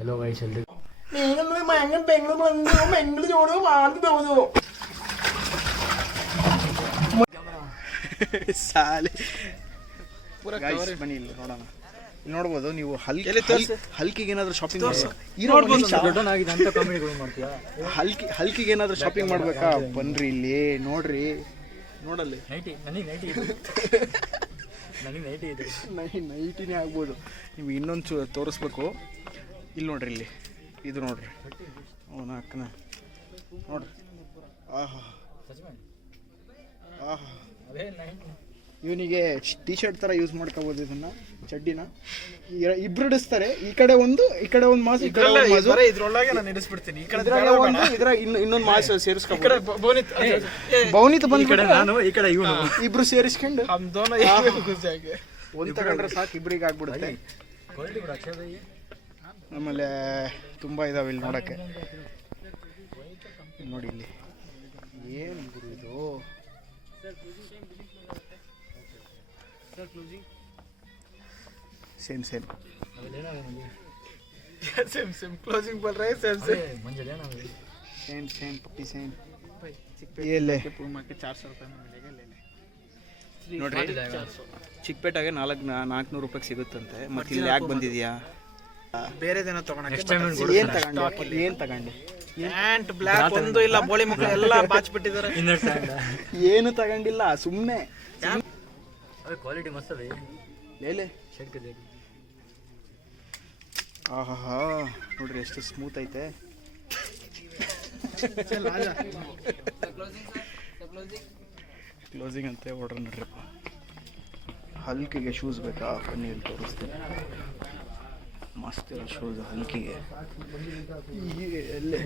Hello guys, Sheldon. ಸಾಲೆ ಬನ್ನಿ ಇಲ್ಲಿ ನೋಡೋಣ. ಇಲ್ಲಿ ನೋಡ್ಬೋದು ನೀವು ಹಲ್ಕಿಗೆ ಏನಾದರೂ ಶಾಪಿಂಗ್ ಹಲ್ಕಿಗೆ ಏನಾದರೂ ಶಾಪಿಂಗ್ ಮಾಡ್ಬೇಕಾ? ಬನ್ರಿ ಇಲ್ಲಿ ನೋಡ್ರಿ, ನೋಡಲ್ಲಿ ನೈಟಿನೇ ಆಗ್ಬೋದು. ನೀವು ಇನ್ನೊಂದು ತೋರಿಸ್ಬೇಕು. ಇಲ್ಲಿ ನೋಡ್ರಿ, ಇಲ್ಲಿ ಇದು ನೋಡ್ರಿ, ಅವನ ಅಕ್ಕನ ನೋಡ್ರಿ. ಆಹಾ ಆಹಾ, ಇವನಿಗೆ ಟಿ ಶರ್ಟ್ ಥರ ಯೂಸ್ ಮಾಡ್ಕೋಬೋದು ಇದನ್ನ, ಚಡ್ಡಿನ ಇಬ್ರು ಇಡಿಸ್ತಾರೆ. ಈ ಕಡೆ ಒಂದು ಮಾಸ್, ಈ ಕಡೆ ಇದ್ರೊಳಗೆ ನಾನು ಇಡಿಸ್ಬಿಡ್ತೀನಿ. ಈ ಕಡೆ ಇದ್ರ ಇನ್ನೊಂದು ಮಾಸ್ ಸೇರಿಸ್ಕೊಂಡು ಬೌನಿತ್ ಬಂದು ನಾನು ಈ ಕಡೆ ಇವನು ಇಬ್ರು ಸೇರಿಸ್ಕೊಂಡು ಒಂದು ತಗೊಂಡ್ರೆ ಸಾಕು, ಇಬ್ರಿಗೆ ಆಗ್ಬಿಡುತ್ತೆ. ಆಮೇಲೆ ತುಂಬ ಇದಾವೆ ಇಲ್ಲಿ ನೋಡೋಕ್ಕೆ. ನೋಡಿ ಇಲ್ಲಿ ಏನು ಇದು सेम सेम क्लोजिंग बोल रहे हैं सेम पप्पी सेम ये ले पूमा के 400 रुपए में मिलेगा, ले ले ನೋಡ್ರಿ. ಚಿಕ್ಕಪೇಟೆಗೆ 400 ರೂಪಾಯಿಗೆ ಸಿಗುತ್ತಂತೆ. ಮತ್ತೆ ಇಲ್ಲಿ ಯಾಕೆ ಬಂದಿದ್ಯಾ? ಬೇರೆದೇನೋ ತಗೊಂಡು ಏನು ತಗೊಂಡೆ? ಪ್ಯಾಂಟ್ ಬ್ಲ್ಯಾಕ್ ಒಂದು ಇಲ್ಲ, ಬೋಳಿ ಮುಖ ಎಲ್ಲ ಬಾಚ್ಬಿಟ್ಟಿದ್ದಾರೆ. ಏನು ತಗೊಂಡಿಲ್ಲ, ಸುಮ್ಮನೆ ಕ್ವಾಲಿಟಿ ಮಸ್ತ್ ಅದೇ ಲೇಲೆ ಶರ್ಟ್ ಕದೆ. ಆಹಾ ನೋಡ್ರಿ ಎಷ್ಟು ಸ್ಮೂತ್ ಐತೆ. ಕ್ಲೋಸಿಂಗ್ ಅಂತೆ ಓಡ್ರಿ ನೋಡ್ರಪ್ಪ. ಹಲ್ಕಿಗೆ ಶೂಸ್ ಬೇಕಾ? ಬನ್ನಿ ಇಲ್ಲಿ ತೋರಿಸ್ತೀನಿ. ಮಸ್ತ್ ಇರೋ ಶೂಸ್ ಹಲ್ಕಿಗೆ. ಎಲ್ಲೇ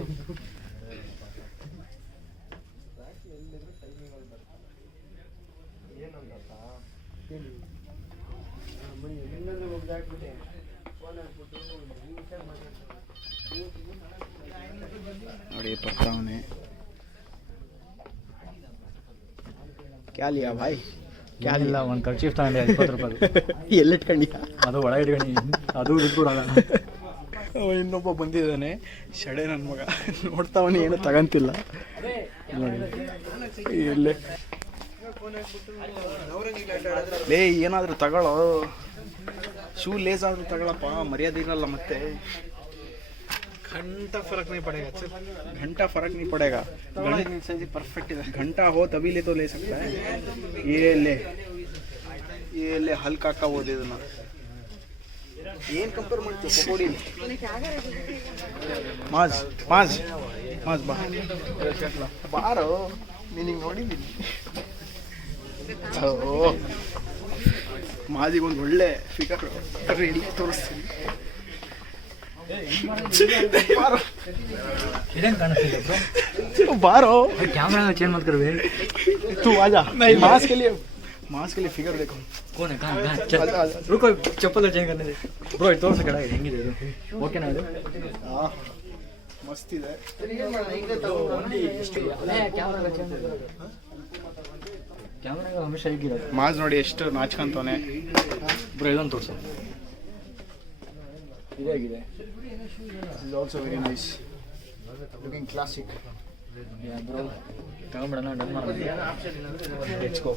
ನೋಡಿ ಬರ್ತಾವನೆ. ಕ್ಯಾ ಲಿಯಾ ಭಾಯ್? ಕ್ಯಾ ಇಲ್ಲ, ಒಂದು ಕರ್ಚೀಫ್ ತಗೊಂಡೆ 20 ರೂಪಾಯಿ. ಎಲ್ಲಿಟ್ಕೊಂಡಿಯ? ಅದು ಒಳಗೆ ಇಟ್ಕೊಂಡು ಅದು ಇಟ್ಕೊಡಲ್ಲ. ಇನ್ನೊಬ್ಬ ಬಂದಿದ್ದಾನೆ ಶಡೆ ನನ್ನ ಮಗ, ನೋಡ್ತಾವನೆ, ಏನು ತಗಂತಿಲ್ಲ. ನೋಡಿ ಎಲ್ಲೇ ಲೇ ಏನಾದರೂ ತಗೊಳ್ಳೋ, ಶೂ ಲೇಸ್ ಆದರೂ ತಗೊಳಪ್ಪ, ಮರ್ಯಾದೆ ಇರಲ್ಲ ಮತ್ತೆ. घंटा फर्क नहीं पड़ेगा. साइज परफेक्ट है. घंटा हो तभी ले तो ले सकता है. ये ले हल्का का वो दे देना. ಏನ್ ಕಂಪೇರ್ ಮಾಡ್ತೀವಿ ಪಕೋಡಿ? ಮಾಜ್ ಬಾರೋ, ನೀನಿಗೆ ನೋಡಿದ್ದೀನಿ. ಮಾಜಿಗೆ ಒಂದು ಒಳ್ಳೆ ಫಿಗರ್ ರೆಡಿ ತೋರಿಸ್ತೀನಿ. बारो कैमरा में चेंज मत कर बे, तू आजा. मास्क के लिए फिगर देखो. कौन है? कहां? चल रुको, चप्पल चेंज करने दे ब्रो. ಇದು ತೋರಿಸ ಕಡೆ ಹೆಂಗಿದೆ ಇದು? ಓಕೆನಾ ಇದು? ಮಸ್ತ್ ಇದೆ. ಕ್ಯಾಮೆರಾ ಹಮೇಶಾ ಹೀಗಿರೋದು. ಮಾಸ್ ನೋಡಿ ಎಷ್ಟು ನಾಚ್ಕೊಂತಾನೆ ಬ್ರೋ. ಇದೊಂದು ತೋರಿಸು. ಇದಾಗಿದೆ. This is also very nice. Looking classic. Yeah bro. ತಗೊಂಡ್ಬಿಡೋಣ, ಡನ್ ಮಾಡೋಣ. Let's go.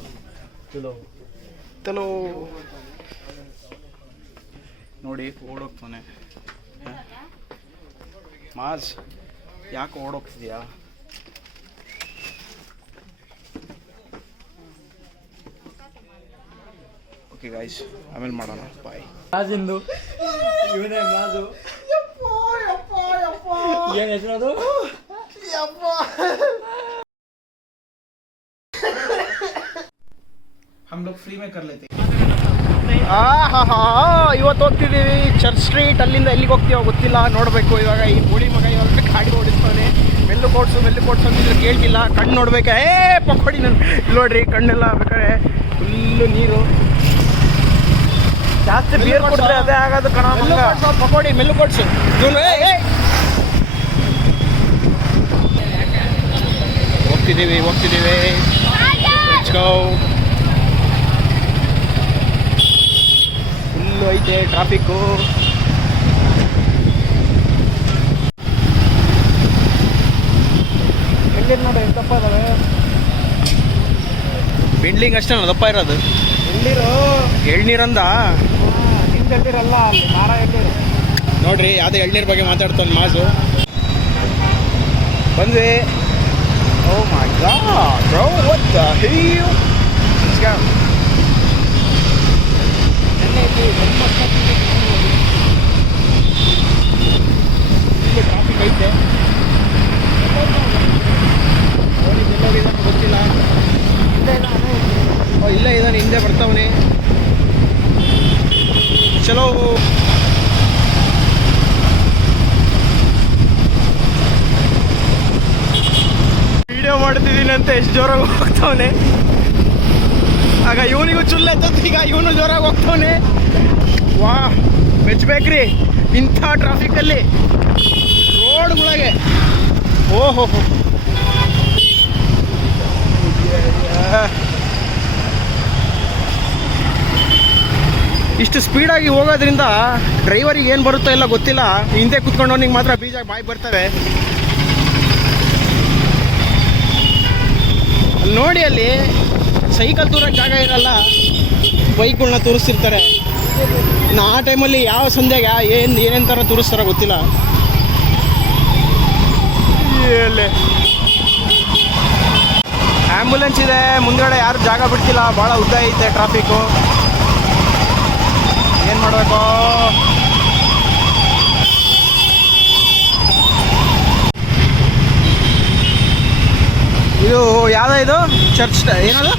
ಚಲೋ ನೋಡಿ ಓಡೋಗ್ತಾನೆ. ಮಾಸ್ ಯಾಕೆ ಓಡೋಗ್ತಿದ್ಯಾ? ಓಕೆ ಗೈಸ್, ಆಮೇಲೆ ಮಾಡೋಣ. ಬಾಯ್. ಮಾಜಿಂದು ಇವನೇ ಮಾಜು. ಏನು ಹೆಸರು ಅದು? हम लोग फ्री में कर लेते. ಇವತ್ತು ಹೋಗ್ತಿದ್ದೀವಿ ಚರ್ಚ್ ಸ್ಟ್ರೀಟ್. ಅಲ್ಲಿಂದ ಎಲ್ಲಿಗೆ ಹೋಗ್ತೀವೋ ಗೊತ್ತಿಲ್ಲ, ನೋಡಬೇಕು. ಇವಾಗ ಈ ಬೋಳಿ ಮಗ ಇವಾಗ ಗಾಡಿ ಓಡಿಸ್ತಾನೆ. ಮೆಲ್ಲು ಕೊಡ್ಸು ಅಂತಿದ್ರೆ ಕೇಳ್ತಿಲ್ಲ. ಕಣ್ಣು ನೋಡ್ಬೇಕಾ? ಪಕೋಡಿ ನಾನು ನೋಡ್ರಿ, ಕಣ್ಣೆಲ್ಲ ಬೇಕಾದ್ರೆ ಫುಲ್ಲು ನೀರು. ಜಾಸ್ತಿ ಬಿಯರ್ ಕೊಡ್ತಾರೆ, ಅದೇ ಆಗೋದು ಕಣ. ಪಕೋಡಿ ಮೆಲ್ಲು ಕೊಡ್ಸು. ಹೋಗ್ತಿದ್ದೀವಿ. Let's go. ಫುಲ್ಲು ಐತೆ ಟ್ರಾಫಿಕ್ಕು. ಬಿಲ್ಡಿಂಗ್ ಅಷ್ಟೇ ದಪ್ಪ ಇರೋದು. ಎಳ್ನೀರಂದ ಹಿಂದೆಳ್ದಿರಲ್ಲ, ಅಲ್ಲಿ ನಾರ ಎಳ್ನೀರು. ನೋಡ್ರಿ ಯಾವುದೇ ಎಳ್ನೀರ್ ಬಗ್ಗೆ ಮಾತಾಡ್ತಾನೆ ಮಾಸು. ಬಂದ್ವಿ. Oh my god bro, what the hell. Let's go. Traffic ಐತೆ. ಗೊತ್ತಿಲ್ಲ. ಇಲ್ಲೇ ಇದ್ದಾನೆ, ಹಿಂದೆ ಬರ್ತಾವನೆ. ಚಲೋ. ವಿಡಿಯೋ ಮಾಡ್ತಿದ್ದೀನಿ ಅಂತ ಎಷ್ಟು ಜೋರಾಗಿ ಹೋಗ್ತಾವನೆ. ಆಗ ಇವನಿಗೂ ಚುಲ್ಲ ಎತ್ತದ, ಈಗ ಇವನು ಜೋರಾಗಿ ಹೋಗ್ತಾವನೆ. ವಾ, ಮೆಚ್ಚಬೇಕ್ರಿ ಇಂಥ ಟ್ರಾಫಿಕಲ್ಲಿ ರೋಡ್ಗಳಿಗೆ. ಓಹೋ, ಇಷ್ಟು ಸ್ಪೀಡಾಗಿ ಹೋಗೋದ್ರಿಂದ ಡ್ರೈವರಿಗೆ ಏನು ಬರುತ್ತೋ ಇಲ್ಲ ಗೊತ್ತಿಲ್ಲ. ಹಿಂದೆ ಕುತ್ಕೊಂಡವನಿಗೆ ಮಾತ್ರ ಬೀಜ ಬಾಯಿ ಬರ್ತವೆ. ಅಲ್ಲಿ ನೋಡಿ, ಅಲ್ಲಿ ಸೈಕಲ್ ತೂರಕ್ಕೆ ಜಾಗ ಇರಲ್ಲ, ಬೈಕ್ಗಳನ್ನ ತೋರಿಸ್ತಿರ್ತಾರೆ. ಆ ಟೈಮಲ್ಲಿ ಯಾವ ಸಂಧ್ಯಾಗ ಏನೇನು ಥರ ತೋರಿಸ್ತಾರ ಗೊತ್ತಿಲ್ಲ. ಆ್ಯಂಬುಲೆನ್ಸ್ ಇದೆ ಮುಂದ್ಗಡೆ, ಯಾರು ಜಾಗ ಬಿಡ್ತಿಲ್ಲ. ಭಾಳ ಉದ್ದ ಐತೆ ಟ್ರಾಫಿಕ್ಕು. ಏನು ಮಾಡಬೇಕು? ಇದು ಯಾವುದೋ ಇದು ಚರ್ಚ್, ಏನದು?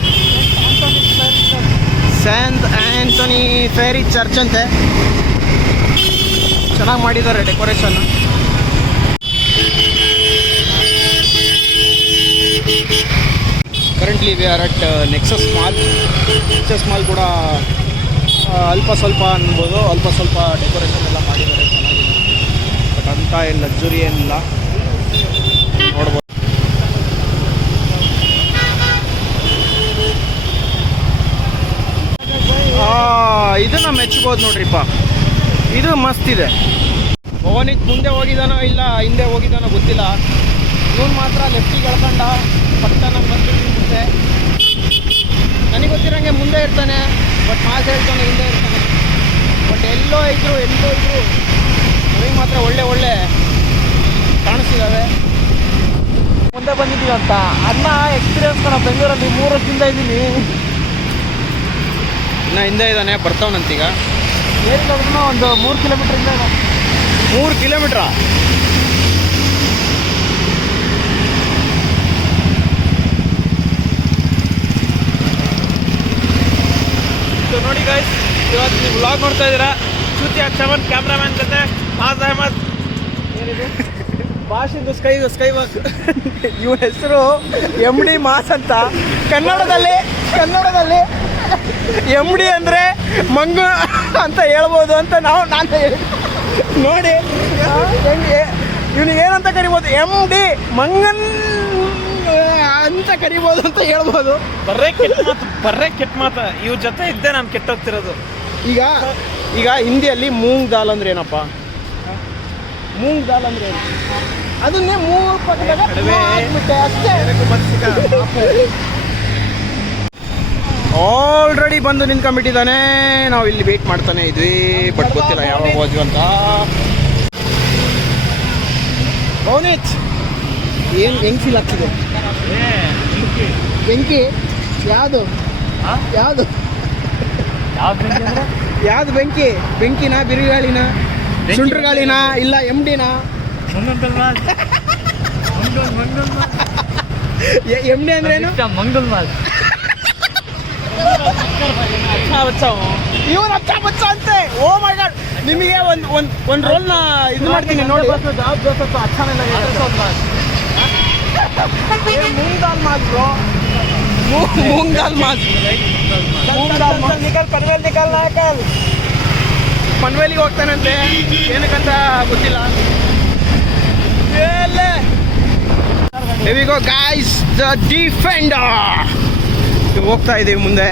ಸೇಂಟ್ ಆಂಟೋನಿ ಫೇರಿ ಚರ್ಚ್ ಅಂತೆ. ಚೆನ್ನಾಗಿ ಮಾಡಿದ್ದಾರೆ decoration. Currently we are at nexus mall. Nexus mall ಕೂಡ ಅಲ್ಪ ಸ್ವಲ್ಪ ಅನ್ಬೋದು, ಅಲ್ಪ ಸ್ವಲ್ಪ ಡೆಕೋರೇಷನ್ ಎಲ್ಲ ಮಾಡಿದ್ದಾರೆ, ಚೆನ್ನಾಗಿದೆ. ಬಟ್ ಅಂತ ಏನು ಲಕ್ಸುರಿ ಏನಿಲ್ಲ, ನೋಡ್ಬೋದು. ಇದನ್ನು ಮೆಚ್ಬೋದು ನೋಡ್ರಿಪ್ಪ, ಇದು ಮಸ್ತ್ ಇದೆ. ಪವನಿತ್ ಮುಂದೆ ಹೋಗಿದ್ದಾನೋ ಇಲ್ಲ ಹಿಂದೆ ಹೋಗಿದ್ದಾನೋ ಗೊತ್ತಿಲ್ಲ. ಇವನು ಮಾತ್ರ ಲೆಫ್ಟಿಗೆ ಎಳ್ಕೊಂಡ ಪಕ್ಕ ನಮ್ಗೆ ಬಂದ್ಬಿಟ್ಟಿರುತ್ತೆ. ನನಗೆ ಗೊತ್ತಿರೋಂಗೆ ಮುಂದೆ ಇರ್ತಾನೆ, ಬಟ್ ಮಾಸ್ ಹೇಳ್ತಾನೆ ಹಿಂದೆ ಇರ್ತಾನೆ. ಬಟ್ ಎಲ್ಲೋ ಇದ್ರು ನನಗೆ ಮಾತ್ರ ಒಳ್ಳೆ ಕಾಣಿಸ್ತಿದ್ದಾವೆ. ಮುಂದೆ ಬಂದಿದ್ದೀವಿ ಅಂತ ಅನ್ನ ಎಕ್ಸ್ಪೀರಿಯನ್ಸ್ ನಾನು ಬೆಂಗಳೂರಲ್ಲಿ 3 ವರ್ಷದಿಂದ ಇದ್ದೀನಿ. ಇನ್ನು ಹಿಂದೆ ಇದ್ದಾನೆ, ಬರ್ತಾವನಂತೀಗ. ಏನಿಲ್ಲ ಒಂದು 3 ಕಿಲೋಮೀಟ್ರಿಂದ. 3 ಕಿಲೋಮೀಟ್ರಾ? ನೋಡಿ ಗೈಸ್, ಇವತ್ತು ನೀವು ವ್ಲಾಗ್ ನೋಡ್ತಾ ಇದ್ದೀರಾ. ಶ್ರುತಿ ಅಚ್ಚಮನ್ ಕ್ಯಾಮ್ರಾಮ್ಯಾನ್ ಜೊತೆ ಮಾಜ್ ಅಹಮದ್. ಏನಿದೆ ಭಾಷೆದು ಸ್ಕೈ ವಾಕ್. ಇವನ ಹೆಸರು MD ಮಾಸ್ ಅಂತ. ಕನ್ನಡದಲ್ಲಿ MD ಅಂದರೆ ಮಂಗು ಅಂತ ಹೇಳ್ಬೋದು ಅಂತ ನಾನು ಹೇಳಿ ನೋಡಿ. ಇವನಿಗೆ ಏನಂತ ಕರಿಬೋದು? MD ಮಂಗನ್ ಅಂತ ಕರಿಬೋದು ಅಂತ ಹೇಳ್ಬೋದು. ಬರ್ರೇ ಕೆಟ್ಟ ಮಾತು. ಇವ್ರ ಜೊತೆ ಇದ್ದೆ ನಾನು ಕೆಟ್ಟೋಗ್ತಿರೋದು. ಈಗ ಹಿಂದಿಯಲ್ಲಿ ಮೂಂಗ್ ದಾಲ್ ಅಂದ್ರೆ ಏನಪ್ಪ? ಮೂಂಗ್ ದಾಲ್ ಅಂದ್ರೆ ಏನು? ಅದನ್ನೇ ಆಲ್ರೆಡಿ ಬಂದು ನಿಂತ್ಕೊಂಡ್ಬಿಟ್ಟಿದ್ದಾನೆ. ನಾವು ಇಲ್ಲಿ ವೇಟ್ ಮಾಡ್ತಾನೆ ಇದ್ವಿ, ಬಟ್ ಗೊತ್ತಿಲ್ಲ ಯಾವಾಗ ಹೋದ್ವಿ ಅಂತ. ಪವನಿತ್ ಹೆಂಗ್ ಫೀಲ್ ಆಗ್ತಿದೆ? ಬೆಂಕಿ ಯಾವುದು ಬೆಂಕಿ? ಬೆಂಕಿನ, ಬಿರುಗಾಳಿನ, ಸುಂಟ್ರಗಾಳಿನ, ಇಲ್ಲ MDನ? MD ಅಂದ್ರೆ ಏನು? ಮಂಗಲ್ ಮಾಲ್. ಇವನ್ ಅಚ್ಚ ಬಚ್ಚ ಅಂತೆ. ಓ ಮೈ ಗಾಡ್, ನಿಮಗೆ ಒಂದು ರೋಲ್ನ ಇದು ಮಾಡ್ತೀನಿ ನೋಡಿ. मूंग दाल मास ब्रो, मूंग दाल मास निकल पनवेल निकलना है कल. ಪನ್ವೇಲಿಗೆ ಹೋಗ್ತಾನಂತೆ, ಏನಕ್ಕಂತ ಗೊತ್ತಿಲ್ಲ. Here we go guys, the defender. ಹೋಗ್ತಾ ಇದೀವಿ ಮುಂದೆ.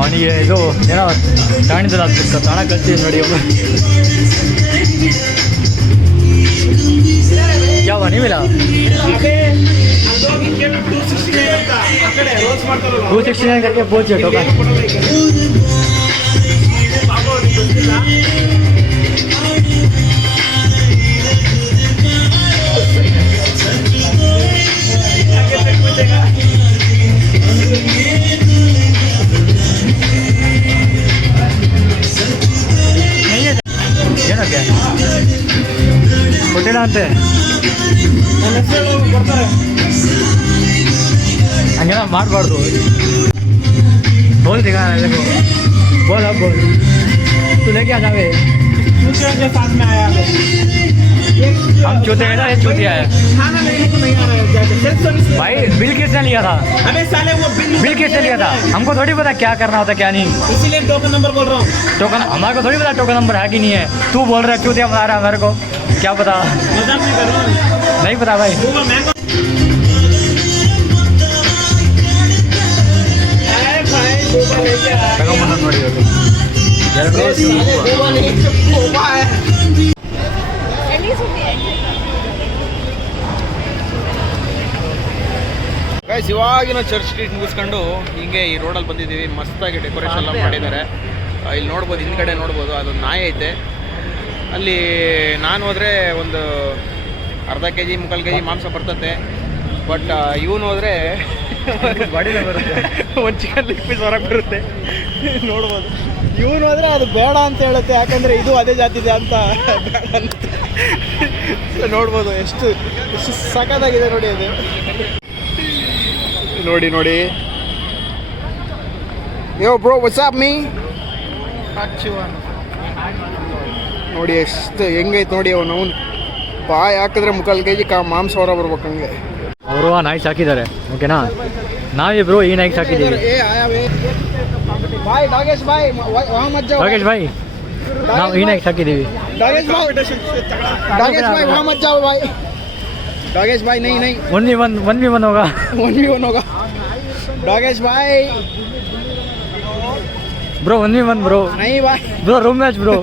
ಅವನಿಗೆ ಇದು ಏನೋ ಕಾಣಿಸಲ್ಲ ತಾಣ ಕಲ್ತೀವಿ ನೋಡಿ ಅವನು. ಯಾವ ನೀವಿಲ್ಲ 269 करके पहुंचे टोकन. ಏನಕ್ಕೆ ಕೊಟ್ಟಿಲ್ಲ ಅಂತೆ ಹಂಗೆಲ್ಲ ಮಾಡಬಾರ್ದು. ಬೋಲ್ ದಿಗ ಬೋಲ್ ಬೋಲ್ तू लेके आ जावे. हम चूते हैं ना, ये चूतिया है भाई. बिल किसने लिया था? बिल किसने लिया था? हमको थोड़ी पता क्या करना होता क्या नहीं. इसीलिए टोकन नंबर बोल रहा हूँ. टोकन हमारे को थोड़ी पता टोकन नंबर है कि नहीं है. तू बोल रहा है चूतिया बता रहा है मेरे को, क्या पता. मजाक नहीं कर रहा हूँ. नहीं पता भाई. ನೋಡಿ ಗೈಸ್, ಇವಾಗಿನ ಚರ್ಚ್ ಸ್ಟ್ರೀಟ್ ಮುಗಿಸ್ಕೊಂಡು ಹಿಂಗೆ ಈ ರೋಡಲ್ಲಿ ಬಂದಿದ್ದೀವಿ. ಮಸ್ತಾಗಿ ಡೆಕೋರೇಷನ್ ಎಲ್ಲ ಮಾಡಿದ್ದಾರೆ. ಇಲ್ಲಿ ನೋಡ್ಬೋದು, ಹಿಂದ್ಗಡೆ ನೋಡ್ಬೋದು ಅದೊಂದು ನಾಯಿ ಐತೆ. ಅಲ್ಲಿ ನಾನು ಹೋದರೆ ಒಂದು ಅರ್ಧ kg 3/4 kg ಮಾಂಸ ಬರ್ತತೆ. ಬಟ್ ಇವನು ಹೋದರೆ ಒಂದು ಚಿಕನ್ ಲೆಗ್ ಪೀಸ್ ಹೊರಗೆ ಬರುತ್ತೆ. ನೋಡ್ಬೋದು. ಇವನು ಹೋದರೆ ಅದು ಬೇಡ ಅಂತ ಹೇಳುತ್ತೆ, ಯಾಕಂದರೆ ಇದು ಅದೇ ಜಾತಿದೆ ಅಂತ ಬೇಡ ಅಂತ. ನೋಡ್ಬೋದು ಎಷ್ಟು ಸಖತ್ತಾಗಿದೆ ನೋಡಿ ಅದು. ನೋಡಿ ನೋಡಿ. ಯೋ ಬ್ರೋ, ವಾಟ್ಸ್ ಅಪ್ ಮೀ? ನೋಡಿ ಎಷ್ಟು ಹೆಂಗೈತೆ ನೋಡಿ. ಅವನು ಬಾಯಿ ಹಾಕಿದ್ರೆ 3/4 kg ಮಾಂಸ ಹೊರ ಬರ್ಬೇಕು ಹಂಗೆ. ಅವರು ಆ ನಾಯಿ ಸಾಕಿದ್ದಾರೆ, ಓಕೆನಾ. ನಾವಿಬ್ರು ಈ ನಾಯಿ ಸಾಕಿದ್ದೀವಿ. ನಾಗೇಶ್ ಬಾಯ್, ನಾಗೇಶ್ ಬಾಯ್, ನಾವು ಈ ನಾಯಿ ಸಾಕಿದ್ದೀವಿ. ನಾಗೇಶ್ ಬಾಯ್, ವहाँ मत जाओ भाई. नागेश भाई नहीं नहीं, 1v1 होगा. 1v1 होगा. नागेश भाई ब्रो 1v1 ब्रो. नहीं भाई bro room match bro.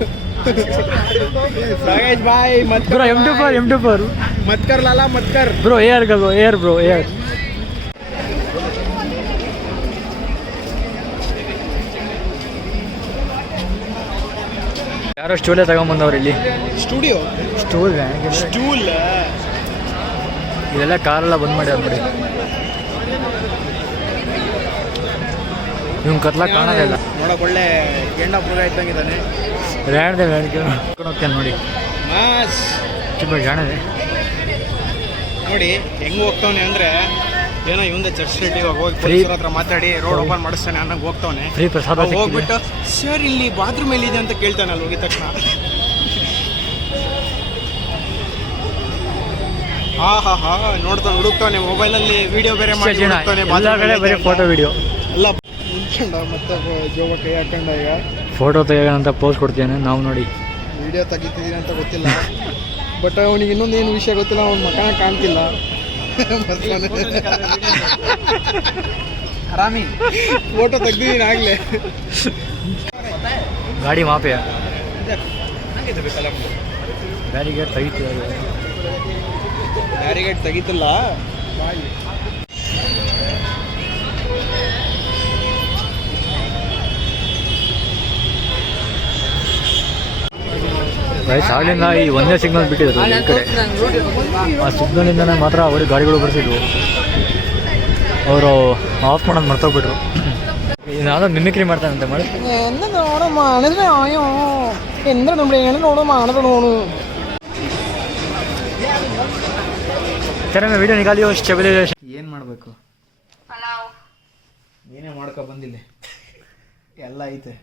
Nagesh भाई मत ब्रो M2 पर मत कर लाला, मत कर ब्रो. एयर कर एयर ब्रो, एयर. ಯಾರೋ ಸ್ಟೂಲೇ ತಗೊಂಬಂದವ್ರು ಇಲ್ಲಿ. ಸ್ಟುಡಿಯೋ ಸ್ಟೂಲ್ ಇದೆಲ್ಲ ಕಾರೆಲ್ಲ ಬಂದ್ ಮಾಡಿ ನೋಡಿ. ಇವ್ನು ಕತ್ಲ ಕಾಣೋದೇ ಇಲ್ಲ. ನೋಡಕ್ ಒಳ್ಳೆ ಗೆಂಡ ಪೂರ ಇದ್ದಂಗಿದ್ದಾನೆ. ರ್ಯಾಡ್ದೆ ಹೋಗ್ತಾನೆ ನೋಡಿ. ತುಂಬ ಜಾಣದೆ ನೋಡಿ ಹೆಂಗ್ ಹೋಗ್ತಾವನೆ ಅಂದ್ರೆ, ಏನೋ ಇವಂದೆ ಚರ್ಚ್ ಸ್ಟ್ರೀಟ್ ಇವಾಗ ಹೋಗಿ ಪೊಲೀಸರ ಹತ್ರ ಮಾತಾಡಿ ರೋಡ್ ಓಪನ್ ಮಾಡಿಸ್ತಾನೆ ಅನ್ನಂಗೆ ಹೋಗ್ತಾವನೆ. ಫ್ರೀ ಪ್ರಸಾದ ಹೋಗ್ಬಿಟ್ಟು ಸರ್ ಇಲ್ಲಿ ಬಾತ್ರೂಮ್ ಎಲ್ಲಿದೆ ಅಂತ ಕೇಳ್ತಾನೆ ಅಲ್ಲಿ ಹೋಗಿದ ತಕ್ಷಣ. ಹಾ ನೋಡ್ತಾನೆ, ಹುಡುಕ್ತಾನೆ ಮೊಬೈಲಲ್ಲಿ ವಿಡಿಯೋ ಬೇರೆ ಮಾಡಿ ಬರೀ ಫೋಟೋ ವಿಡಿಯೋ ಎಲ್ಲ ಮುಂಚ್ಕೊಂಡ. ಮತ್ತೆ ಜೋಗ ಕೈ ಹಾಕೊಂಡ ಈಗ ಫೋಟೋ ತೆಗೋಣ ಪೋಸ್ ಕೊಡ್ತೇನೆ ನಾವು. ನೋಡಿ ವಿಡಿಯೋ ತೆಗಿತಿದ್ದೀನಿ ಅಂತ ಗೊತ್ತಿಲ್ಲ, ಬಟ್ ಅವನಿಗೆ ಇನ್ನೊಂದೇನು ವಿಷಯ ಗೊತ್ತಿಲ್ಲ, ಅವ್ನ ಮಕಾನ ಕಾಣ್ತಿಲ್ಲ. ಆರಾಮಿ ಫೋಟೋ ತೆಗ್ದಿದ್ದೀನಿ ಆಗ್ಲೇ. ಗಾಡಿ ಮಾಪೆಯ ಬ್ಯಾರಿಗೇಡ್ ತೆಗಿತೀವಿ. ಬ್ಯಾರಿಗೇಡ್ ತೆಗಿತಿಲ್ಲ. ರೈಸ್ ಆಗ್ಲಿಂದ ಈ ಒಂದೇ ಸಿಗ್ನಲ್ ಬಿಟ್ಟಿದ್ರು ಈ ಕಡೆ. ಆ ಸಿಗ್ನಲಿಂದನೇ ಮಾತ್ರ ಅವರಿಗೆ ಗಾಡಿಗಳು ಬರ್ತಿದ್ವು. ಅವರು ಆಫ್ ಮಾಡೋದು ಮರ್ತೋಗ್ಬಿಟ್ರು. ಯಾವುದೋ ಮಿಮಿಕ್ರಿ ಮಾಡ್ತಾನಂತೆ ಮಾಡಿ. ಚೆನ್ನಾಗಿ ವಿಡಿಯೋ ನಿಗಾಲಿಯೋ ಸ್ಟೆಬಿಲೈಸೇಷನ್. ಏನು ಮಾಡಬೇಕು? ನೀನೇ ಮಾಡ್ಕೊ ಬಂದಿಲ್ಲ, ಎಲ್ಲ ಐತೆ.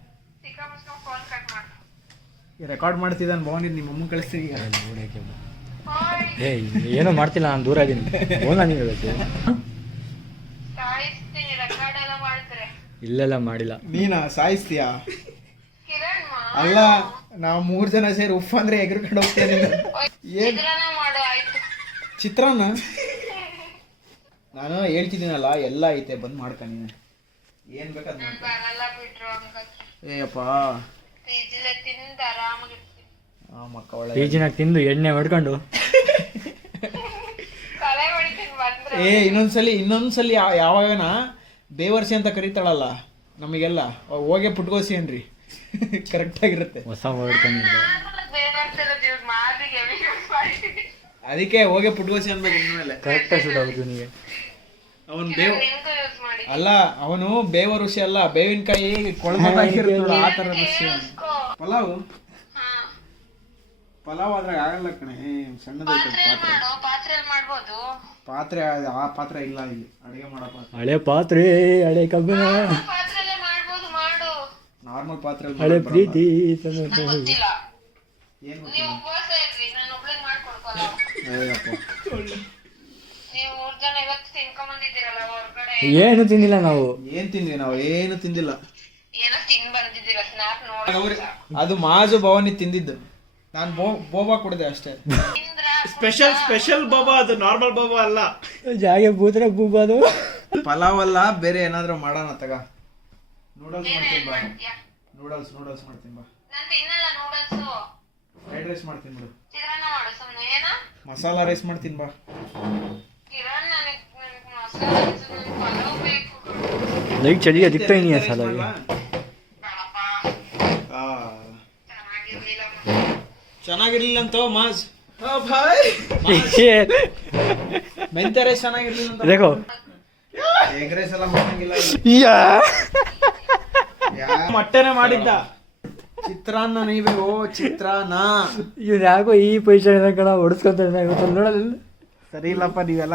ರೆಕಾರ್ಡ್ ಮಾಡ್ತಿದ್ದಾನೆ ಭವನ್, ನಿಮ್ಮ ಅಮ್ಮ ಕಳಿಸ್ತೀವಿ. ಏ ಏನೋ ಮಾಡ್ತಿಲ್ಲ, ನಾನು ದೂರ ಇದ್ದೀನಿ. ಹೋಗ ನೀವು ಹೇಳುತ್ತೆ. ಇಲ್ಲೆಲ್ಲ ಮಾಡಿಲ್ಲ. ನೀನಾ ಸಾಯಿಸ್ತೀಯಾ? ಅಲ್ಲ, ನಾವು 3 ಜನ ಸೇರಿ ಉಫ್ ಅಂದ್ರೆ ಎಗರ್ಕೊಂಡು ಹೋಗ್ತೇನೆ. ಏನ್ ಚಿತ್ರಾನ್ನ? ನಾನು ಹೇಳ್ತಿದ್ದೀನಲ್ಲ, ಎಲ್ಲ ಐತೆ, ಬಂದು ಮಾಡ್ಕ ನೀನು. ಏನ್ ಬೇಕಾದ್ ನಾನ್ ಬರಲ್ಲ ಬಿಟ್ರು ಹಂಗಾದ್ರೆ ಏಯಪ್ಪ ಪಿಜಿಲೆ ತಿಂದು ಆರಾಮಾಗಿರ್ತೀನಿ. ಮಕ್ಕ ಒಳ್ಳೆ ಪೀಜಿನಾಗ ತಿಂದು ಎಣ್ಣೆ ಹೊಡ್ಕೊಂಡು ತಲೆ ಹೊಡಿತೀನಿ ಬಂದ್ರೆ. ಇನ್ನೊಂದ್ಸಲಿ ಯಾವಾಗನ ಬೇವರ್ಸಿ ಅಂತ ಕರೀತಾಳಲ್ಲ ನಮಗೆಲ್ಲ ಹೋಗೇ ಪುಟ್ಕೋಸಿ ಏನ್ರಿ ಕರೆಕ್ಟ್ ಆಗಿರುತ್ತೆ. ಹೊಸ ಹೊಡ್ಕೊಂಡಿದ್ದೆ ಮಾತಿಗೆ ಯೂಸ್ ಮಾಡಿದ್ದೀನಿ. ಅದಕ್ಕೆ ಹೋಗೇ ಪುಟ್ಕೋಸಿ ಅನ್ಬೇಕು ಇನ್ಮೇಲೆ. ಕರೆಕ್ಟಾಗಿ ಶೂಟ್ ಆಗುತ್ತೆ ನಿನಗೆ. ಅವನು ನಿನ್ಗೂ ಯೂಸ್ ಮಾಡಿ. ಅಲ್ಲ ಅವನು ಬೇವ ಋಷಿ ಅಲ್ಲ, ಬೇವಿನಕಾಯಿ ಕೊಳತಾಗಿರ್ತಾಳ ಆ ತರ ಋಷಿ ಅವನು. ಪಲಾವ್ ಅದ್ರಾಗ ಆಗಲ್ಲ ಕಣೆ, ಸಣ್ಣದೈತೆ ಪಾತ್ರೆಯಲ್ಲಿ ಮಾಡ್ಬೋದು. ಪಾತ್ರೆ. ಆ ಪಾತ್ರೆ ಇಲ್ಲ ಇಲ್ಲಿ ಅಡಿಗೆ ಮಾಡೋ ಪಾತ್ರೆ. ಹಳೆ ಪಾತ್ರೆ, ಹಳೆ ಕಬ್ಬಿಣ, ಪಾತ್ರೆಲ್ಲೇ ಮಾಡ್ಬೋದು, ಮಾಡು. ನಾರ್ಮಲ್ ಪಾತ್ರೆ ಹಳೆ ಪ್ರೀತಿ. ಗೊತ್ತಿಲ್ಲ, ಏನ್ ನೀವು ಉಪವಾಸ ಇರ್ರಿ, ನಾನು ಒಬ್ಳಿಗೆ ಮಾಡ್ಕೊಡ್ಕೊಲ್ಲ. ನೀವು 3 ಜನ ಇವತ್ತು ತಿನ್ಕೊಂಬಂದಿದ್ದೀರಲ್ಲ ಹೊರಗಡೆ. ಏನು ತಿಂದಿಲ್ಲ ನಾವು. ಏನ್ ತಿಂದ್ವಿ ನಾವು? ಏನು ತಿಂದಿಲ್ಲ. ಏನೋ ತಿನ್ ಬಂದಿದ್ದೀರ, ಸ್ನಾಪ್ ನೋಡಿ. ಅದು ಮಾಜು ಭವಾನಿ ತಿಂದಿದ್ದು, ನಾನು ಬೋಬಾ ಕುಡಿದೆ ಅಷ್ಟೇ. ಸ್ಪೆಷಲ್ ಬೋಬಾ, ಅದು ನಾರ್ಮಲ್ ಬೋಬಾ ಅಲ್ಲ. ಜಾಗೆ ಬೂದ್ರೆ ಬೂಬಾದು. ಪಲಾವ್ ಅಲ್ಲ, ಬೇರೆ ಏನಾದ್ರು ಮಾಡೋಣ ತಗ. ನೂಡಲ್ಸ್ ಮಾಡ್ತೀನಿ ಬಾ. ನೂಡಲ್ಸ್ ಮಾಡ್ತೀನಿ ಬಾ. ನಾನು ತಿನ್ನಲ್ಲ ನೂಡಲ್ಸು. ಫ್ರೈಡ್ ರೈಸ್ ಮಾಡ್ತೀನಿ ಬಿಡು. ಚಿತ್ರಾನ್ನ ಮಾಡು ಸುಮ್ಮನೆ. ಏನ ಮಸಾಲಾ ರೈಸ್ ಮಾಡ್ತೀನಿ ಬಾ. ಕಿರಣ್, ನನಗೆ ಮಸಾಲೆ ಪಲಾವ್ ಬೇಕು. ಲೈಕ್ ಚಳಿಗೆ ದಿಕ್ತಾ ಇದೀನಿ ಆ ಸಲ. ಚೆನ್ನಾಗಿರ್ಲಿಲ್ಲ ಅಂತ ಮಾಸ್. ಭಾಯ್ ಮೆಂತೆ ರೈಸ್ ಚೆನ್ನಾಗಿರ್ಲಿಲ್ಲ ಅಂತ. देखो ಎಗ್ ರೈಸ್ ಎಲ್ಲ ಮಾಡಂಗಿಲ್ಲ. ಮೊಟ್ಟೆನೆ ಮಾಡಿದ್ದ. ಚಿತ್ರಾನ್ನ ನೀವೇ. ಓ ಚಿತ್ರಾನ್ನ. ಇವ್ನು ಯಾಕೋ ಈ ಪೊಸಿಷನ್ ಕಣ ಹೊಡಿಸ್ಕೊಂತ ನೋಡಲ್ಲ. ಸರಿ ಇಲ್ಲಪ್ಪ ನೀವೆಲ್ಲ